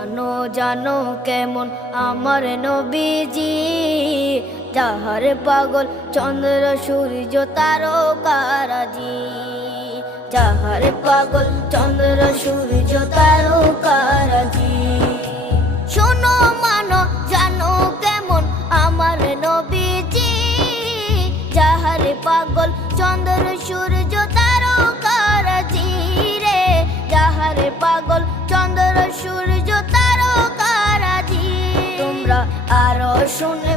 জানো জানো কেমন আমার নবীজি, যাহার পাগল চন্দ্র সূর্য তারকারাজি, যাহার পাগল চন্দ্র সূর্য তারকারাজি। শোনো মানো জানো কেমন আমার নবীজি, যাহার পাগল চন্দ্র সূর্য তারকারাজি রে, যাহার পাগল চন্দ্র সূর্য তারকারাজি। তোমরা আরো শুনে